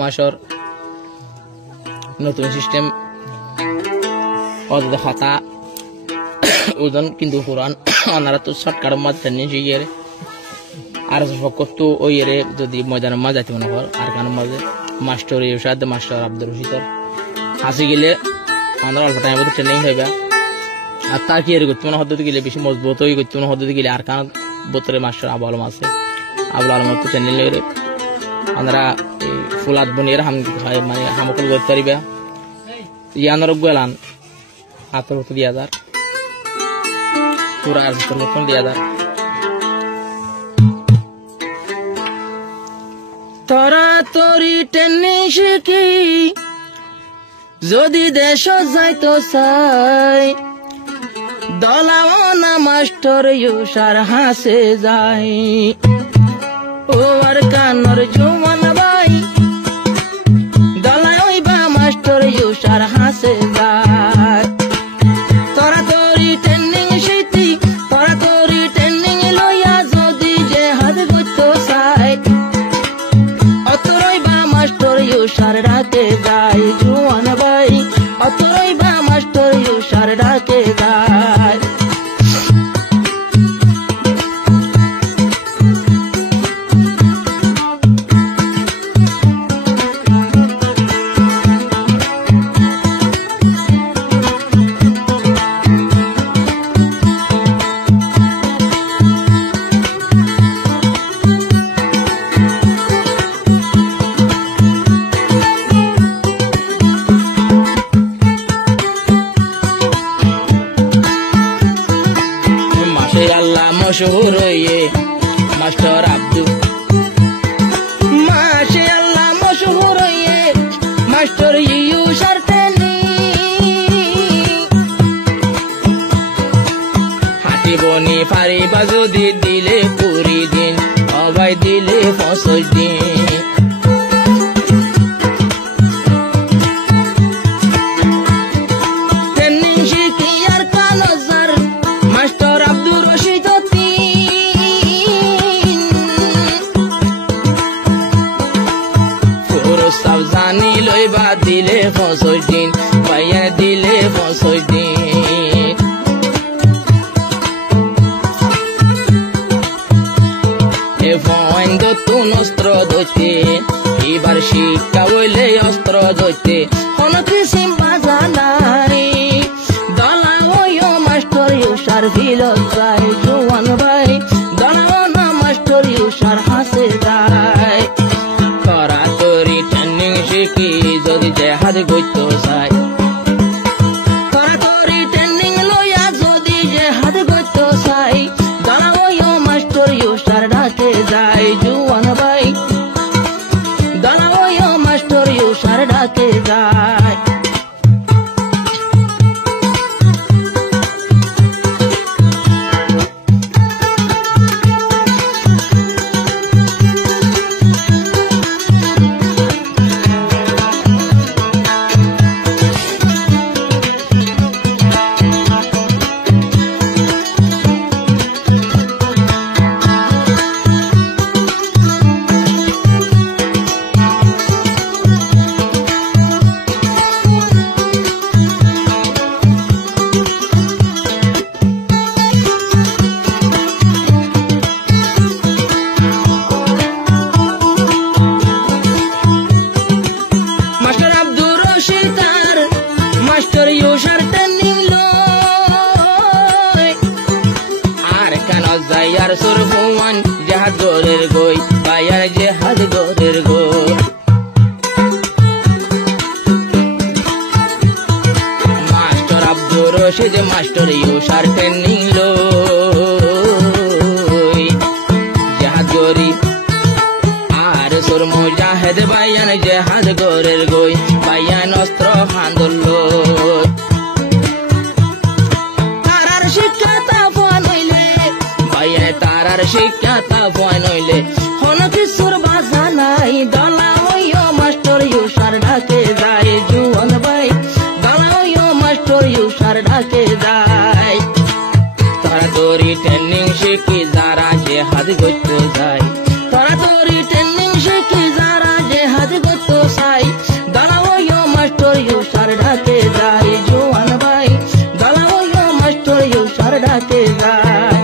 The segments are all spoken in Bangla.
মাসর নতুন সিস্টেম অযথা খাতা ওজন কিন্তু পুরান ওনারা তো শর্টকাট মাছ ট্রেনিং শিখে আর তো ওই এরে যদি ময়দানের মাছ যাইতে মনে কর আর কান মাঝে মাস্টার ইউসাদ মাস্টার আব্দুর রশিদর হাসি গেলে আমরা অল্প টাইমের মধ্যে ট্রেনিং হইবা আর তার কি এর করতে মনে হতে গেলে বেশি মজবুত হয়ে করতে মনে হতে গেলে আর কান বোতরে মাস্টার আবু আলম আছে আবু আলম তো ট্রেনিং লেগে আমরা ফুলাত বনিয়ে মানে হামকল করতে পারিবা ইয়ানোর গেলান হাতের মতো 2000 পুরা হাতের মতন 2000 তোরা তোরি টেনে শিখি যদি দেশ যাইতো চাই দলাও না মাস্টার ইউসার হাসে যায় ও আর কানর জুমান ভাই দলাও বা মাস্টার ইউসার হাসে যায় তোরা তোরি টেনে শিখি তোরা তোরি টেনে লইয়া যদি যে হাত করতো চাই অতরই বা মাস্টার ইউসার ডাকে যায় জুয়ান ভাই অতরই বা মাস্টার ইউসার ডাকে যায় মশহুর হয়ে মাস্টার আব্দু মাশে আল্লাহ মশহুর হয়ে মাস্টার ইউসার টেনি হাতি বনি ফারিবা যদি দিলে 20 দিন অবাই দিলে 25 দিন ট্রেনিং শিখি আর কানজার মাস্টার আব্দুর রশিদ জানি লইবা দিলে 25 দিন পাইয়া দিলে 25 দিন এ ফয়েন্দ তুন অস্ত্র ধরতে এবার শিক্ষা হইলে অস্ত্র ধরতে কোন কিসিম বাজা নাই দলা হইও মাস্টার ইউসার ভিল যায় জুয়ান ভাই দলাও না মাস্টার ইউসার হাসে যায় শিখি যদি জেহাদ করতো চাই তোরা তোরি ট্রেনিং লইয়া যদি জেহাদ করতো চাই দাঁড়াও মাস্টার ইউসার ডাকে যায় জুয়ান ভাই দাঁড়াও মাস্টার ইউসার ডাকে যায় মাস্টার ইউসার ট্রেনিং লই আর কেন যাই আর সুরফুমান জাহাজ গরের গই পায়ার জাহাজ গরের গই master Abdur Rashid master user training লই জাহাজ গরি আর সুর মুজাহিদ বায়ান জাহাজ গরের গই বায়ান অস্ত্র হান্দল তারার শিক্ষা তাফান হইলে বায়ান তারার শিক্ষা তাফান হইলে কোন কিছুর বাজা নাই দলা হইও মাস্টার ইউসার ডাকে যায় জুয়ান ভাই দলা হইও মাস্টার ইউসার ডাকে যায় তারা তোরি ট্রেনিং শিখি যারা জেহাদ করতে যায় তারা তোরি ট্রেনিং শিখি যারা জেহাদ করতে ভাই দালাওয়ো মাস্টার ইউসার ডাকে যায় জোয়ান ভাই দালাওয়ো মাস্টার ইউসার ডাকে যায়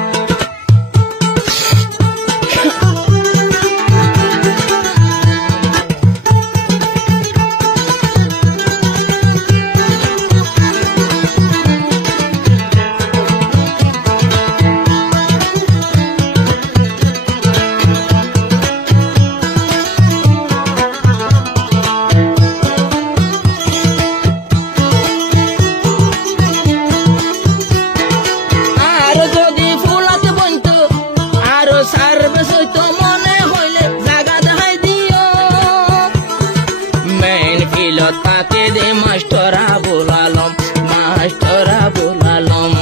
তাকে দে মাস্টারা বোলালম মাস্টারা বোলালম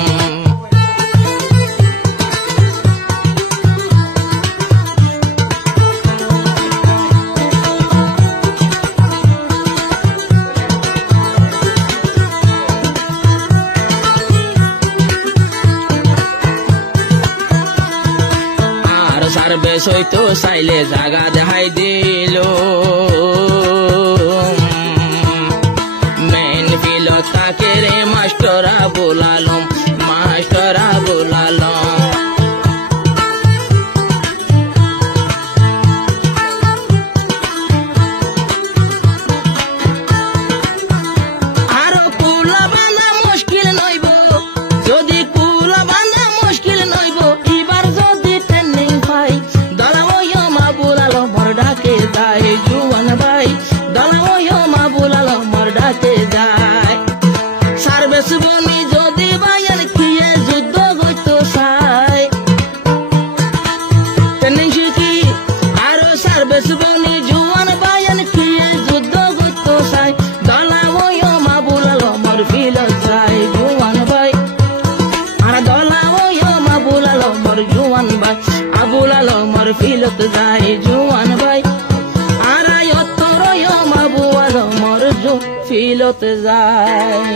আর সার্ভিস হইতো চাইলে জাগা দেখাই দিল তাকে রে মাস্টারা বোলালম মাস্টারা বোলালম আরো কুলা বান্ধা মুশকিল নইব যদি কুলা বান্ধা মুশকিল নইব এবার যদি ট্রেনিং পাই দালাওয়ো মা বোলালম মোর ডাকে যায় জুয়ান ভাই দালাওয়ো মা বোলালম মোর ডাকে যায় সার্ভিস বনি যদি বায়ান কিয়ে যুদ্ধ হইতো চাই ট্রেনিং শিখি আরো সার্ভিস বনি জুয়ান বায়ান কিয়ে যুদ্ধ হইতো চাই দালাওয়ো মা বোলালম মোর ফিলত যায় জুয়ান ভাই আর দালাওয়ো মা বোলালম মোর জুয়ান ভাই আবুলালম মোর ফিলত যায় জুয়ান ভাই আর আয়তরয়ো মা বোলালম মোর ফিলত যায়